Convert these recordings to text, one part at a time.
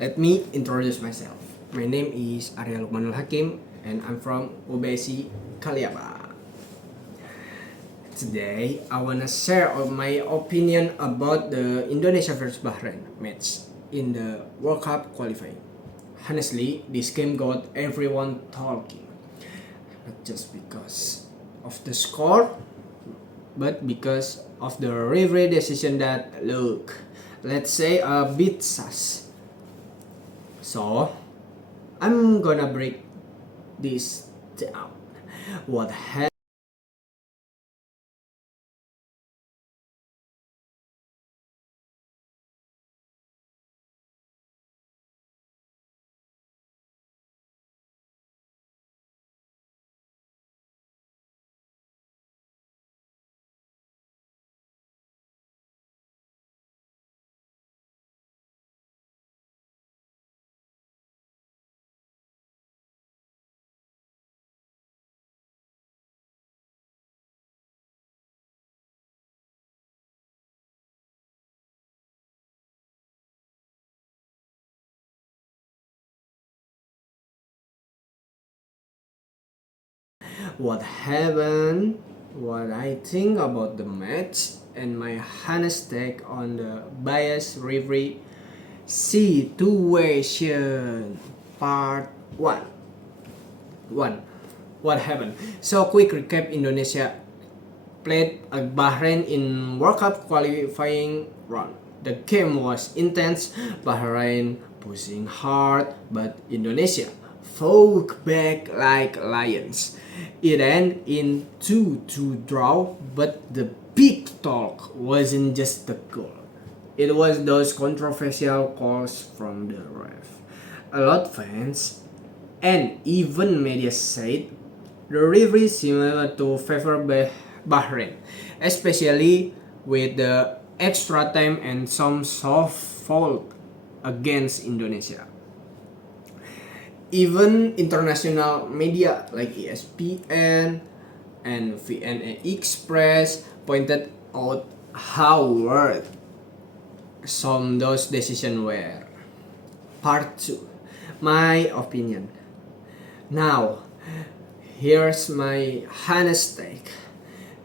Let me introduce myself. My name is Arya Lukmanul Hakim and I'm from UBSI Kaliaba. Today, I wanna share my opinion about the Indonesia vs Bahrain match in the World Cup qualifying. Honestly, this game got everyone talking. Not just because of the score, but because of the referee decision that let's say a bit sus. So, I'm gonna break this down. What happened? What happened? What I think about the match and my honest take on the bias referee situation. Part 1. 1. What happened? So quick recap: Indonesia played Bahrain in World Cup qualifying round. The game was intense, Bahrain pushing hard, but Indonesia fought back like lions. It ended in 2-2 draw, but the big talk wasn't just the goal. It was those controversial calls from the ref. A lot of fans and even media said the referee similar to favor Bahrain, especially with the extra time and some soft fault against Indonesia. Even international media like ESPN and VNA Express pointed out how worth some those decisions were. Part 2. My opinion. Now, here's my honest take.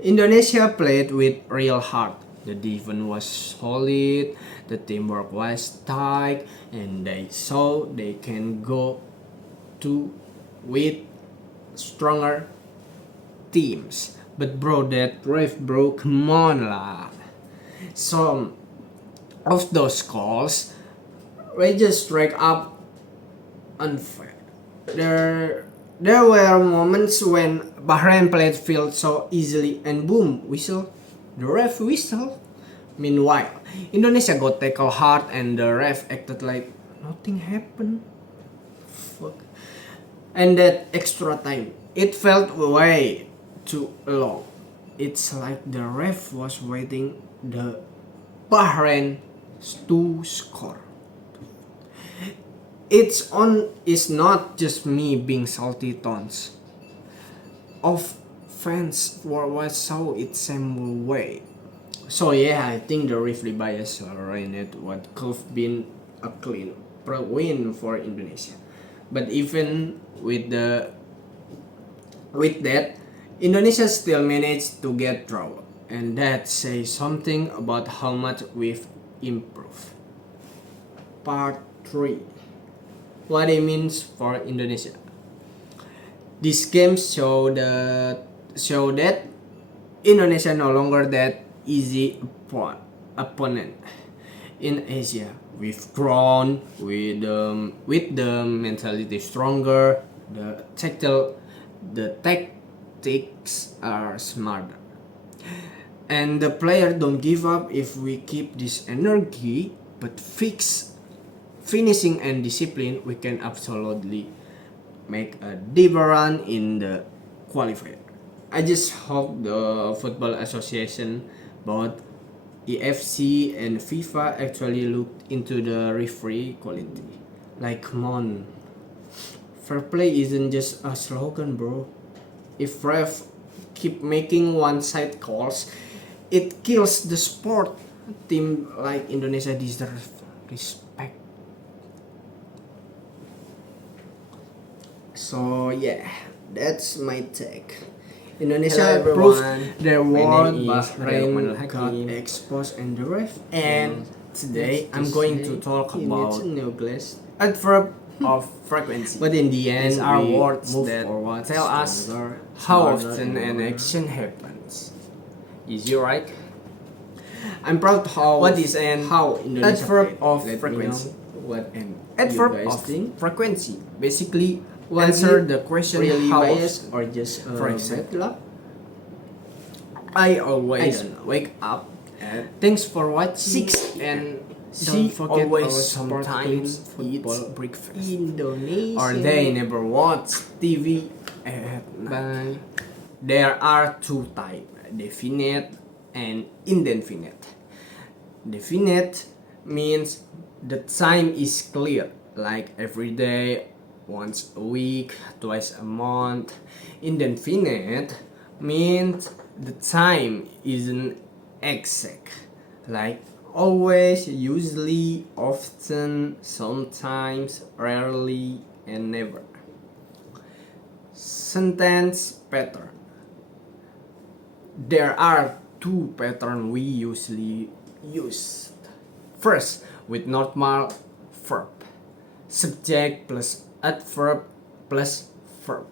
Indonesia played with real heart. The defense was solid, the teamwork was tight, and they saw they can go to with stronger teams. But bro, that ref bro, come on lah. Some of those calls were just straight up unfair. There were moments when Bahrain played field so easily and boom, whistle. The ref whistle. Meanwhile, Indonesia got tackled hard and the ref acted like nothing happened. Fuck. And that extra time, it felt way too long. It's like the ref was waiting the Bahrain to score. It's not just me being salty tons of fans were so it same way. So yeah, I think the referee bias ruined what could have been a clean win for Indonesia. But even with that, Indonesia still managed to get draw, and that says something about how much we've improved. Part 3. What it means for Indonesia. This game show that Indonesia no longer that easy opponent in Asia. We've grown with the mentality stronger, the tactics are smarter, and the player don't give up if we keep this energy, but finishing and discipline, we can absolutely make a deeper run in the qualifier. I just hope the Football Association, both EFC and FIFA, actually looked into the referee quality. Like, come on, fair play isn't just a slogan, bro. If ref keep making one-side calls, it kills the sport. Team like Indonesia deserve respect. So yeah, that's my take. Hello Indonesia proved everyone, their my word, name is Bahrain Manul got Hakim, exposed and the ref. and today I'm going to talk about new glass. adverb of frequency. But in the end, These are we words move that forward tell us stronger, how smarter, often and an louder. action happens. Is you right? I'm proud how What is an how Indonesia adverb played. of Let me frequency? know what and Adverb you guys of think. frequency basically Was answer it the question really how biased often. or just For bad example, luck? I always don't know. wake up at Thanks for watching 6 and she don't forget always our sport sometimes clean eats football breakfast. Indonesia. Or they never watch TV at night. Bye. There are two types, definite and indefinite. Definite means the time is clear, like every day, once a week, twice a month. Indefinite means the time isn't exact, like always, usually, often, sometimes, rarely, and never. Sentence pattern. There are two patterns we usually use. First, with normal verb. Subject plus adverb plus verb.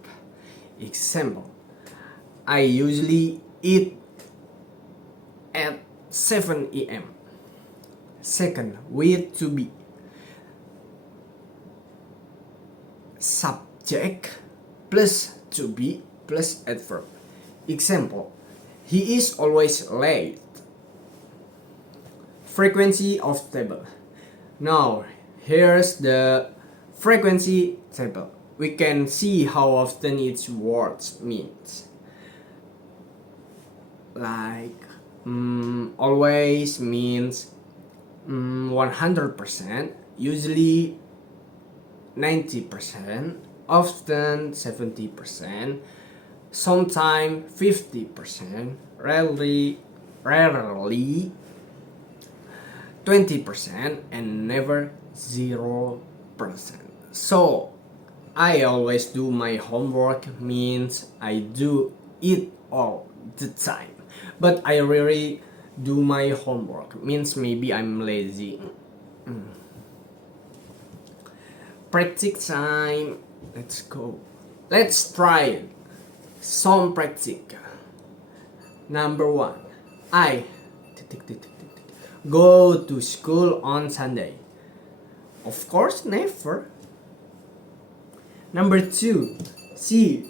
Example, I usually eat at 7 a.m. Second, with to be. Subject plus to be plus adverb. Example, he is always late. Frequency of table. Now, here's the frequency table. We can see how often each word means. Like, always means 100%, usually 90%, often 70%, sometimes 50%, rarely 20%, and never 0%. So I always do my homework means I do it all the time. But I rarely do my homework means maybe I'm lazy. Practice time. Let's go. Let's try some practice. Number 1. I go to school on Sunday. Of course, never. Number 2. She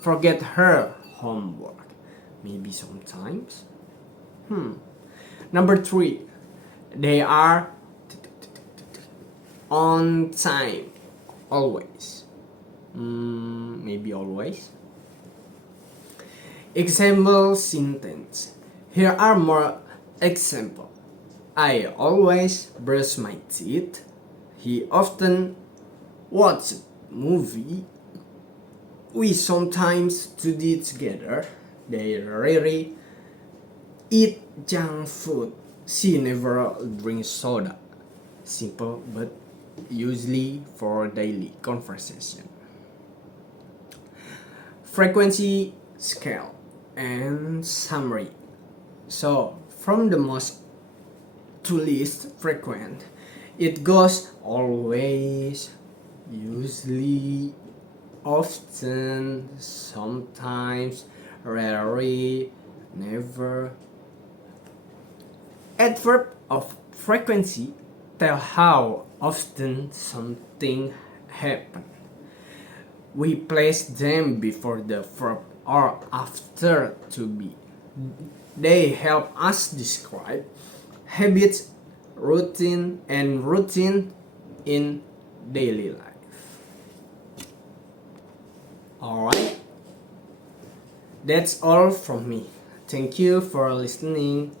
forget her homework. Maybe sometimes. Number 3. They are on time. Always. Maybe always. Example sentence. Here are more examples. I always brush my teeth. He often watches movie. We sometimes study together. They rarely eat junk food. She never drinks soda. Simple but usually for daily conversation. Frequency scale and summary. So from the most to least frequent, it goes always, usually, often, sometimes, rarely, never. Adverb of frequency tell how often something happens. We place them before the verb or after to be. They help us describe habits, routine in daily life. Alright, that's all from me. Thank you for listening.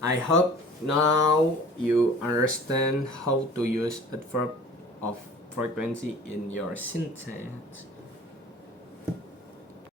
I hope now you understand how to use adverb of frequency in your sentence.